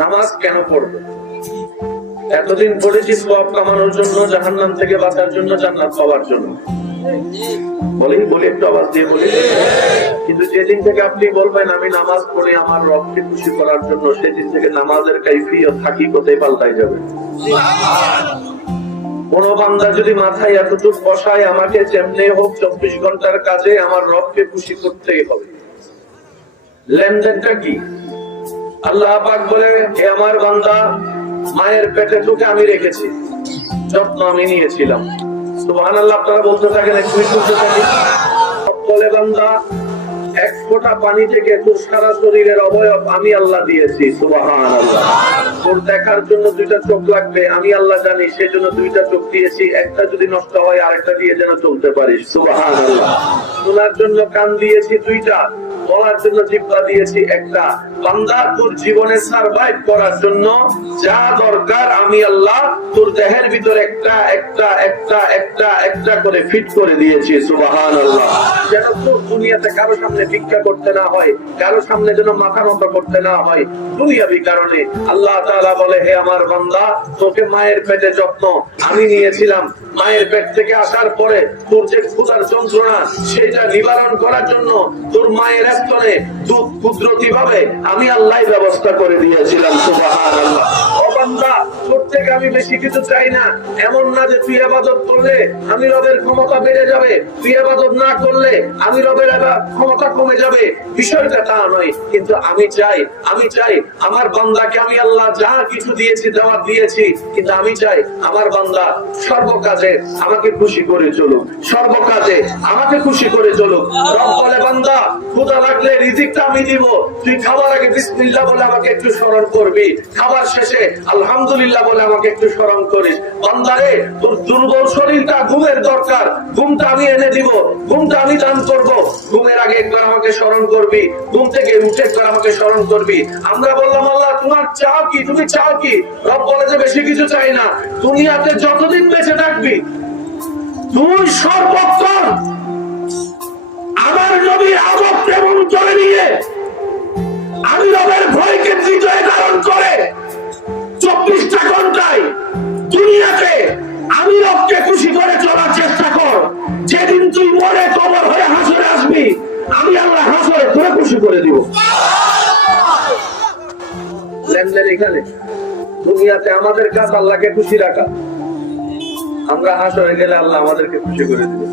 নামাজ কেন পড়বো? এতদিন পড়েছি সওয়াব কামানোর জন্য, জাহান্নাম থেকে বাঁচার জন্য, জান্নাত পাওয়ার জন্য। বলি একটু আওয়াজ দিয়ে বলি। কিন্তু যেদিন থেকে আপনি বলবেন আমি নামাজ পড়ে আমার রবকে খুশি করার জন্য, সেদিন থেকে নামাজের কাইফিয়ত হাকিকতেই পাল্টাই যাবে। কোন বান্দা যদি মাথায় এতটুকু বসায় আমাকে যেমনি হোক 24 ঘন্টার কাজে আমার রবকে খুশি করতেই হবে, লেনদেনটা কি? আল্লাহ পাক বলে, হে আমার বান্দা, মায়ের পেটে তোকে আমি রেখেছি, যত্ন আমি নিয়েছিলাম। সুবহানাল্লাহ। আপনারা বলতে থাকেন, একটু শুনতে থাকি। বলে, বান্দা, এক ফোঁটা পানি থেকে তোর সারা শরীরের অবয়ব আমি আল্লাহ দিয়েছি। সুবহানাল্লাহ। তোর দেখার জন্য 2টা চোখ লাগবে, আমি আল্লাহ জানি, সেজন্য 2টা চোখ দিয়েছি। একটা যদি নষ্ট হয় আরেকটা দিয়ে যেন চলতে পারিস। সুবহানাল্লাহ। শোনার জন্য কান দিয়েছি 2টা, বলার জন্য জিহ্বা দিয়েছি একটা। বান্দা, তোর জীবনে সারভাইভ করার জন্য যা দরকার আমি আল্লাহ তোর দেহের ভিতর একটা একটা একটা একটা একটা করে ফিট করে দিয়েছি। সুবহানাল্লাহ। যেন তোর দুনিয়াতে কারো সামনে ভিক্ষা করতে না হয়, কারো সামনে যেন মাথা নত করতে না হয় দুনিয়াবি কারণে। আল্লাহ তাআলা বলে, হে আমার বান্দা, তোকে মায়ের পেটে যত্ন আমি নিয়েছিলাম। মায়ের পেট থেকে আসার পরে তোর যে ক্ষুধার যন্ত্রণা, সেটা নিবারণ করার জন্য তোর মায়ের স্তনে দুধ কুদরতি ভাবে আমি আল্লাহ ব্যবস্থা করে দিয়েছিলাম। সুবহানাল্লাহ। ও বান্দা, তোর থেকে আমি বেশি কিছু চাই না। এমন না যে তুই ইবাদত করলে আমি রবের ক্ষমতা বেড়ে যাবে, তুই ইবাদত না করলে আমি রবের ক্ষমতা কমে যাবে, বিষয়টা তা নয়। কিন্তু আমি চাই আমার বান্দাকে আমি আল্লাহ যা কিছু দিয়েছি দেওয়া দিয়েছি, কিন্তু আমি চাই আমার বান্দা সর্বকাজে আমাকে খুশি করে চলুক, সর্বকাজে আমাকে খুশি করে চলুক। রব বলে, বান্দা, ক্ষুধা লাগলে রিজিকটা আমি দিব, তুই খাবার আগে বিসমিল্লাহ বলে আমাকে একটু স্মরণ করবি, খাবার শেষে আলহামদুলিল্লাহ বলে আমাকে একটু স্মরণ করিস। বান্দারে, তোর দুর্বল শরীরটা ঘুমের দরকার, ঘুমটা আমি এনে দিব, ঘুমটা আমি দান করব। ঘুমের আগে একবার আমাকে স্মরণ করবি, ঘুম থেকে উঠে একবার আমাকে স্মরণ করবি। আমরা বললাম, আল্লাহ তোমার চাও কি, তুমি চাও কি? রব বলে যে বেশি কিছু চাই না, দুনিয়াতে যতদিন বেঁচে থাকবি তুই সর্বক্ষণ আমার নবীর আদব কেমন চলে নিয়ে আমি রবের ভয়কে হৃদয়ে ধারণ করে 24টা ঘন্টায় দুনিয়াতে আমি রবকে খুশি করে চলার চেষ্টা কর। যেদিন তুই মরে কবর হয়ে হাসরে আসবি, আমি আল্লাহ হাসরে তোরে খুশি করে দিব। লেনদেন এখানে। দুনিয়াতে আমাদের কাজ আল্লাহকে খুশি রাখা, আমরা হাসরে গেলে আল্লাহ আমাদেরকে খুশি করে দিবে।